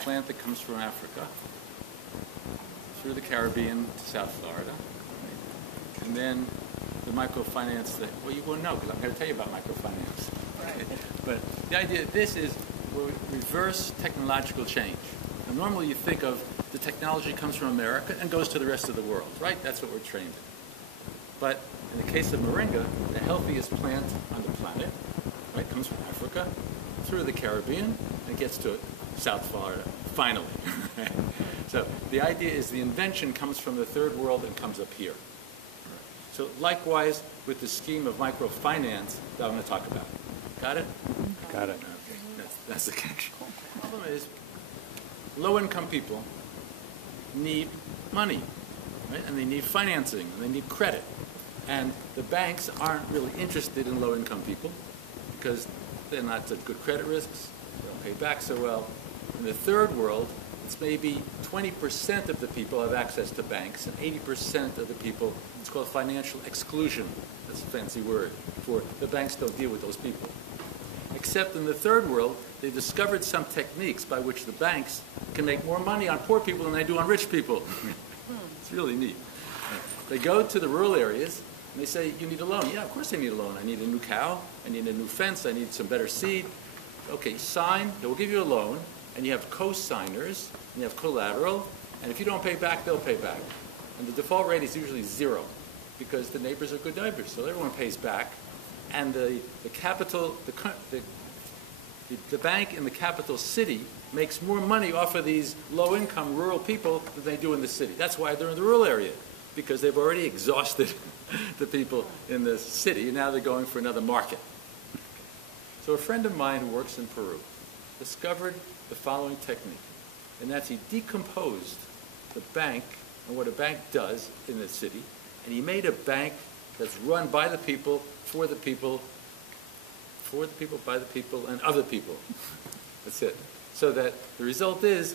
plant that comes from Africa through the Caribbean to South Florida. Right? And then the microfinance that, well, you won't know because I'm going to tell you about microfinance. Okay? But the idea of this is reverse technological change. Now, normally you think of the technology comes from America and goes to the rest of the world, right? That's what we're trained in. But in the case of moringa, the healthiest plant on the planet, right, comes from Africa, through the Caribbean, and gets to South Florida, finally. So the idea is the invention comes from the third world and comes up here. So likewise with the scheme of microfinance that I'm going to talk about. Got it? Got it. Okay, that's the connection. The problem is low-income people need money, right? And they need financing, and they need credit. And the banks aren't really interested in low-income people because they're not such good credit risks. They don't pay back so well. In the third world, it's maybe 20% of the people have access to banks, and 80% of the people, it's called financial exclusion. That's a fancy word for the banks don't deal with those people. Except in the third world, they discovered some techniques by which the banks can make more money on poor people than they do on rich people. It's really neat. They go to the rural areas, and they say, you need a loan. Yeah, of course I need a loan. I need a new cow. I need a new fence. I need some better seed. Okay, sign. They will give you a loan, and you have co-signers, and you have collateral, and if you don't pay back, they'll pay back. And the default rate is usually 0 because the neighbors are good neighbors, so everyone pays back. And the bank in the capital city makes more money off of these low-income rural people than they do in the city. That's why they're in the rural area, because they've already exhausted the people in the city, and now they're going for another market. So a friend of mine who works in Peru discovered the following technique, and that's he decomposed the bank and what a bank does in the city, and he made a bank that's run by the people, for the people, by the people, and other people. That's it. So that the result is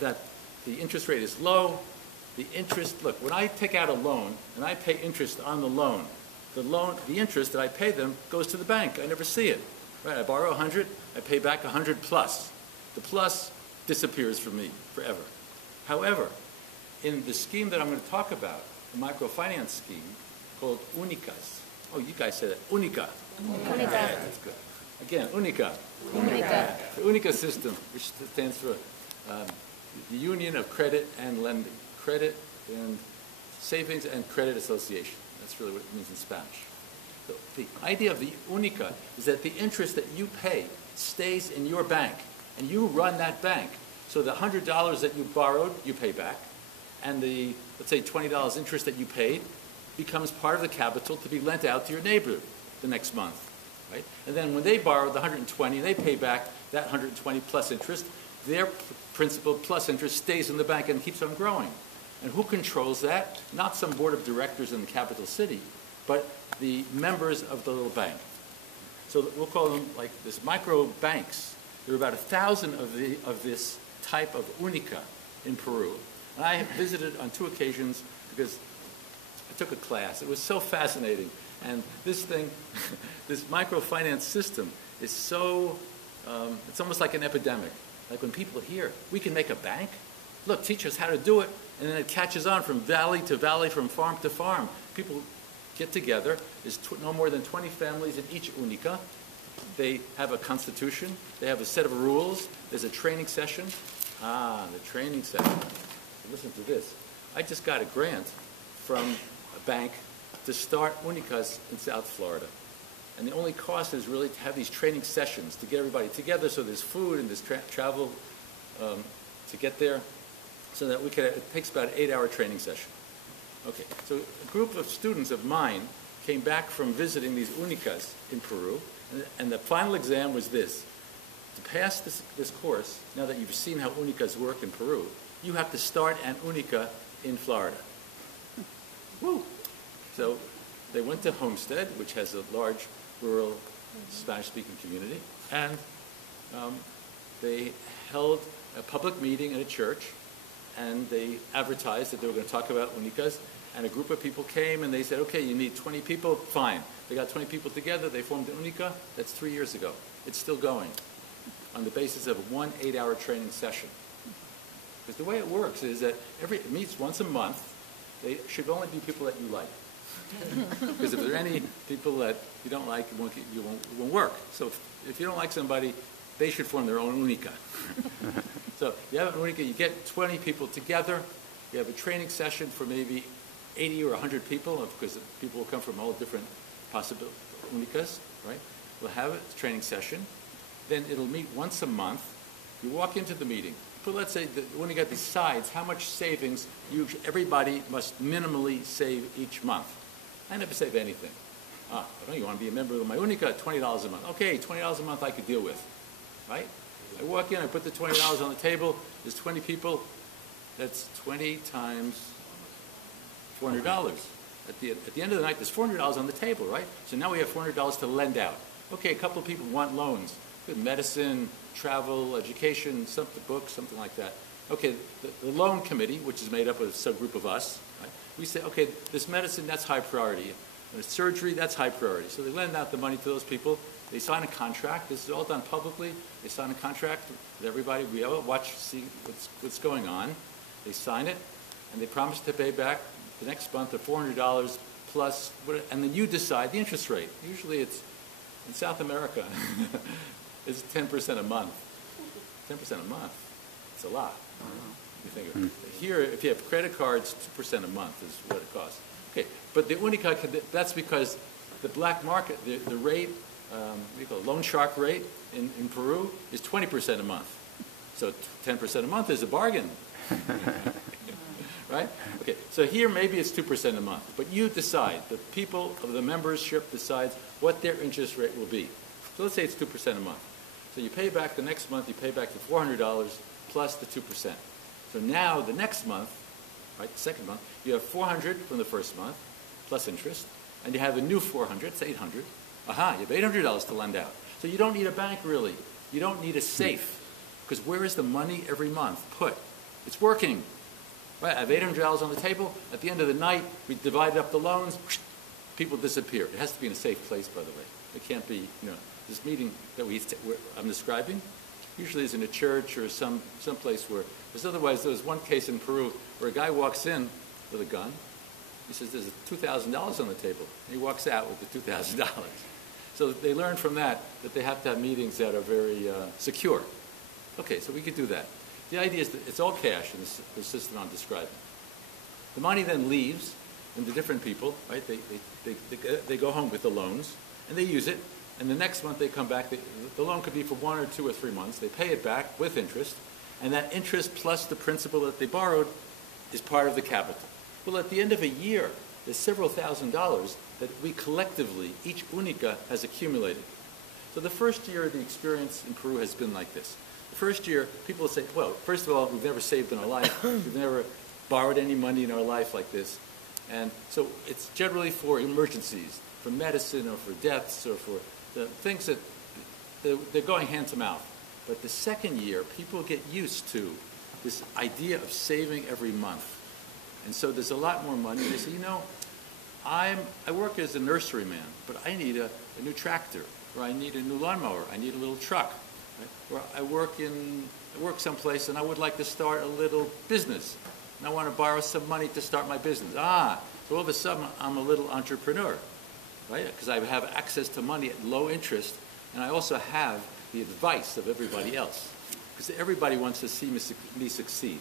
that the interest rate is low. The interest, look, when I take out a loan and I pay interest on the loan, the interest that I pay them goes to the bank. I never see it. Right? I borrow 100, I pay back 100 plus. The plus disappears from me forever. However, in the scheme that I'm going to talk about, the microfinance scheme called Unicas. Oh, you guys said it. Unica. Unica. Yeah, that's good. Again, Unica. Unica. The Unica system, which stands for the Union of Credit and Lending. Credit and Savings and Credit Association. That's really what it means in Spanish. So the idea of the Unica is that the interest that you pay stays in your bank, and you run that bank. So the $100 that you borrowed, you pay back, and the, let's say, $20 interest that you paid becomes part of the capital to be lent out to your neighbor the next month, right? And then when they borrow the 120, they pay back that 120 plus interest. Their principal plus interest stays in the bank and keeps on growing. And who controls that? Not some board of directors in the capital city, but the members of the little bank. So we'll call them like this micro banks. There are about 1,000 of this type of Unica in Peru. And I visited on 2 occasions because I took a class. It was so fascinating. And this thing, this microfinance system is so, it's almost like an epidemic. Like when people hear, we can make a bank? Look, teach us how to do it. And then it catches on from valley to valley, from farm to farm. People get together. There's no more than 20 families in each Unica. They have a constitution. They have a set of rules. There's a training session. Ah, the training session. Listen to this. I just got a grant from a bank to start Unicas in South Florida. And the only cost is really to have these training sessions, to get everybody together so there's food and there's travel to get there, so that we can, it takes about an 8-hour training session. Okay, so a group of students of mine came back from visiting these Unicas in Peru, and the final exam was this. To pass this course, now that you've seen how Unicas work in Peru, you have to start an Unica in Florida. Woo! So they went to Homestead, which has a large rural Spanish-speaking community, and they held a public meeting in a church, and they advertised that they were going to talk about Unicas, and a group of people came, and they said, okay, you need 20 people, fine. They got 20 people together, they formed the Unica. That's 3 years ago. It's still going. on the basis of one 8-hour training session. Because the way it works is that it meets once a month. They should only be people that you like. Because if there are any people that you don't like, it won't work. So if you don't like somebody, they should form their own Unica. So you have an Unica, you get 20 people together, you have a training session for maybe 80 or 100 people, because people will come from all different possible Unicas, right? We'll have a training session. Then it'll meet once a month. You walk into the meeting. But let's say the Unica decides how much savings everybody must minimally save each month. I never save anything. You want to be a member of my Unica? $20 a month. Okay, $20 a month I could deal with, right? I walk in, I put the $20 on the table. There's 20 people. That's 20 times $400. At the end of the night, there's $400 on the table, right? So now we have $400 to lend out. Okay, a couple of people want loans. Good, medicine, travel, education, books, something like that. Okay, the loan committee, which is made up of a subgroup of us, right? We say, okay, this medicine, that's high priority. And surgery, that's high priority. So they lend out the money to those people. They sign a contract. This is all done publicly. They sign a contract with everybody. We all watch, see what's going on. They sign it, and they promise to pay back the next month the $400 plus, and then you decide the interest rate. Usually it's, in South America, it's 10% a month. 10% a month. It's a lot. You think of it. Here, if you have credit cards, 2% a month is what it costs. Okay, but the Unica, that's because the black market, the rate, what do you call it, loan shark rate in Peru is 20% a month. So 10% a month is a bargain. Right? Okay, so here maybe it's 2% a month, but you decide. The people of the membership decides what their interest rate will be. So let's say it's 2% a month. So you pay back the next month, you pay back the $400 plus the 2%. So now the next month, right, the second month, you have $400 from the first month plus interest, and you have a new $400, it's $800. Aha, you have $800 to lend out. So you don't need a bank really. You don't need a safe, because where is the money every month put? It's working. Right, I have $800 on the table. At the end of the night, we divided up the loans. People disappear. It has to be in a safe place, by the way. It can't be, this meeting that I'm describing usually is in a church or some place where, because otherwise there was one case in Peru where a guy walks in with a gun. He says, there's $2,000 on the table. And he walks out with the $2,000. So they learned from that they have to have meetings that are very secure. Okay, so we could do that. The idea is that it's all cash in the system I'm describing. The money then leaves in the different people, right? They go home with the loans, and they use it, and the next month they come back. The loan could be for 1 or 2 or 3 months. They pay it back with interest, and that interest plus the principal that they borrowed is part of the capital. Well, at the end of a year, there's several $1,000s that we collectively, each Unica, has accumulated. So the first year of the experience in Peru has been like this. The first year, people will say, well, first of all, we've never saved in our life. We've never borrowed any money in our life like this. And so it's generally for emergencies, for medicine or for deaths or for the things that they're going hand to mouth. But the second year, people get used to this idea of saving every month. And so there's a lot more money. They say, I work as a nurseryman, but I need a new tractor, or I need a new lawnmower, I need a little truck. Or I work someplace and I would like to start a little business. And I want to borrow some money to start my business. So all of a sudden I'm a little entrepreneur, right? Because I have access to money at low interest, and I also have the advice of everybody else. Because everybody wants to see me succeed.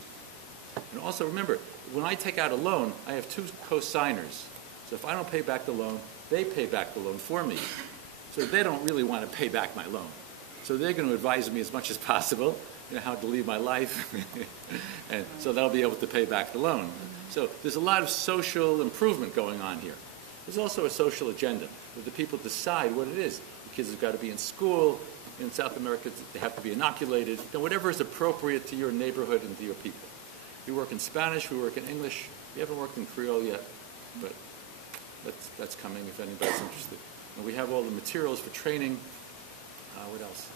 And also remember, when I take out a loan, I have 2 co-signers. So if I don't pay back the loan, they pay back the loan for me. So they don't really want to pay back my loan. So they're going to advise me as much as possible, how to lead my life, and so they'll be able to pay back the loan. So there's a lot of social improvement going on here. There's also a social agenda, where the people decide what it is. The kids have got to be in school. In South America, they have to be inoculated. Whatever is appropriate to your neighborhood and to your people. We work in Spanish, we work in English. We haven't worked in Creole yet, but that's coming if anybody's interested. And we have all the materials for training. What else?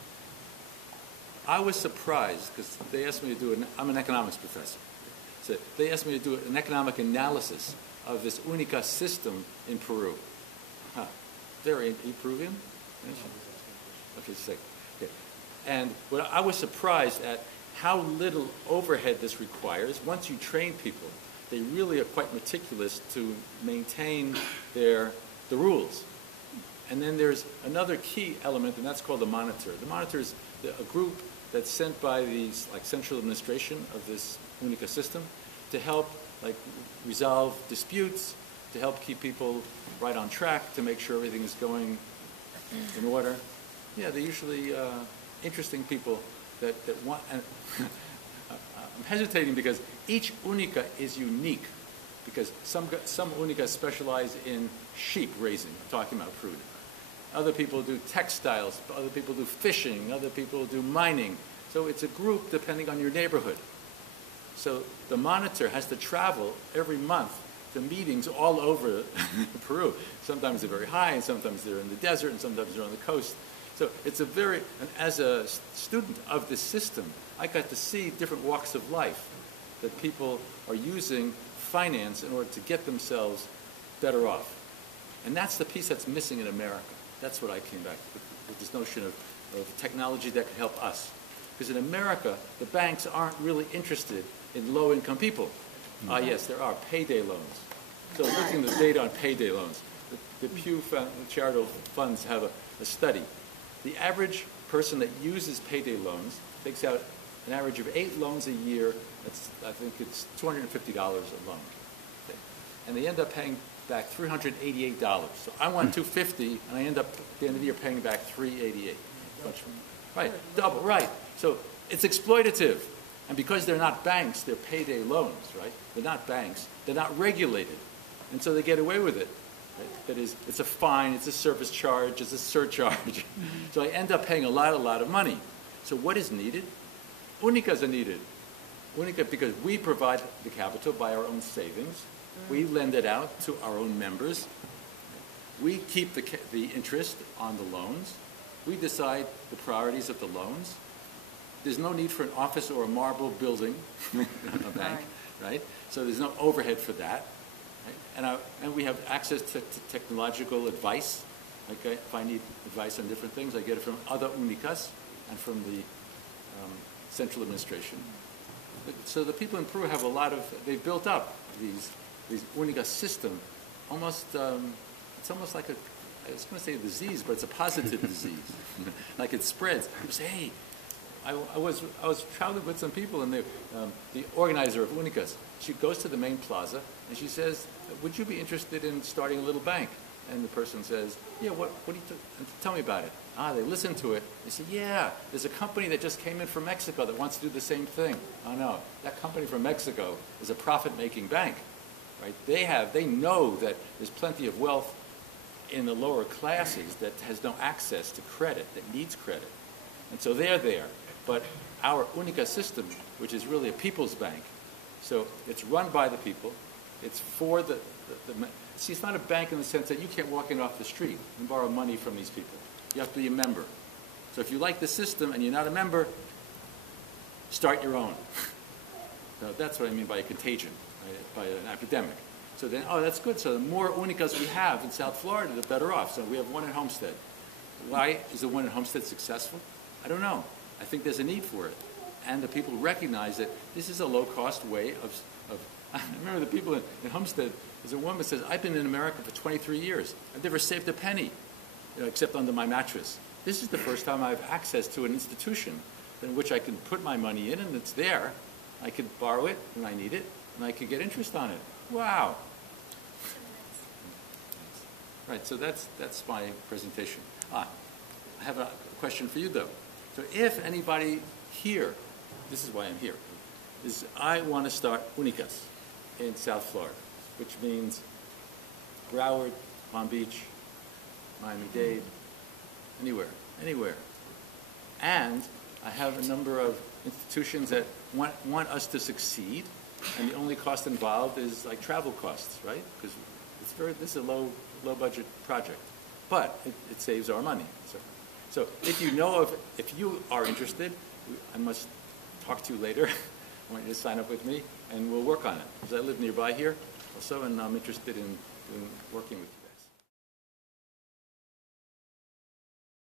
I was surprised because they asked me to do I'm an economics professor. So they asked me to do an economic analysis of this Unica system in Peru. Very Peruvian? Okay, just a second. Okay. And what I was surprised at how little overhead this requires. Once you train people, they really are quite meticulous to maintain the rules. And then there's another key element, and that's called the monitor. The monitor is a group that's sent by the central administration of this Unica system to help resolve disputes, to help keep people right on track, to make sure everything is going in order. Yeah, they're usually interesting people that want. And I'm hesitating because each Unica is unique, because some Unicas specialize in sheep raising. I'm talking about fruit. Other people do textiles. Other people do fishing. Other people do mining. So it's a group depending on your neighborhood. So the monitor has to travel every month to meetings all over Peru. Sometimes they're very high, and sometimes they're in the desert, and sometimes they're on the coast. So it's and as a student of this system, I got to see different walks of life that people are using finance in order to get themselves better off. And that's the piece that's missing in America. That's what I came back with this notion of technology that could help us. Because in America, the banks aren't really interested in low-income people. Yes, there are payday loans. So looking at the data on payday loans, the Pew Charitable Funds have a study. The average person that uses payday loans takes out an average of 8 loans a year. I think it's $250 a loan. Okay. And they end up paying back $388. So I want $250, and I end up at the end of the year paying back $388. Right, double, right. So it's exploitative. And because they're not banks, they're payday loans, right? They're not banks. They're not regulated. And so they get away with it. Right? That is, it's a fine, it's a service charge, it's a surcharge. So I end up paying a lot of money. So what is needed? Unicas are needed. Unica, because we provide the capital by our own savings. We lend it out to our own members. We keep the interest on the loans. We decide the priorities of the loans. There's no need for an office or a marble building, a bank, right? So there's no overhead for that. Right? And we have access to technological advice. Like if I need advice on different things, I get it from other Unicas and from the central administration. So the people in Peru have they've built up these Unica system. It's almost like I was going to say a disease, but it's a positive disease. Like it spreads. People say, hey, I was traveling with some people, and the organizer of Unicas, she goes to the main plaza, and she says, would you be interested in starting a little bank? And the person says, yeah, what do you tell me about it? They listen to it. They say, yeah, there's a company that just came in from Mexico that wants to do the same thing. Oh, no, that company from Mexico is a profit-making bank, right? They know that there's plenty of wealth in the lower classes that has no access to credit, that needs credit. And so they're there. But our Unica system, which is really a people's bank, so it's run by the people, it's for see, it's not a bank in the sense that you can't walk in off the street and borrow money from these people. You have to be a member. So if you like the system and you're not a member, start your own. So that's what I mean by a contagion, right? By an epidemic. So then, that's good. So the more Unicas we have in South Florida, the better off. So we have one in Homestead. Why is the one in Homestead successful? I don't know. I think there's a need for it. And the people recognize that this is a low-cost way of I remember the people in Homestead, there's a woman that says, I've been in America for 23 years. I've never saved a penny, except under my mattress. This is the first time I have access to an institution in which I can put my money in, and it's there. I could borrow it when I need it, and I could get interest on it. Wow. Right, so that's my presentation. I have a question for you, though. So if anybody here, this is why I'm here, is I want to start Unicas in South Florida, which means Broward, Palm Beach, Miami-Dade, anywhere. And I have a number of institutions that want us to succeed, and the only cost involved is like travel costs, right? Because this is a low budget project, but it saves our money. So if you are interested, I must talk to you later. I want you to sign up with me, and we'll work on it. Because I live nearby here also, and I'm interested in working with you.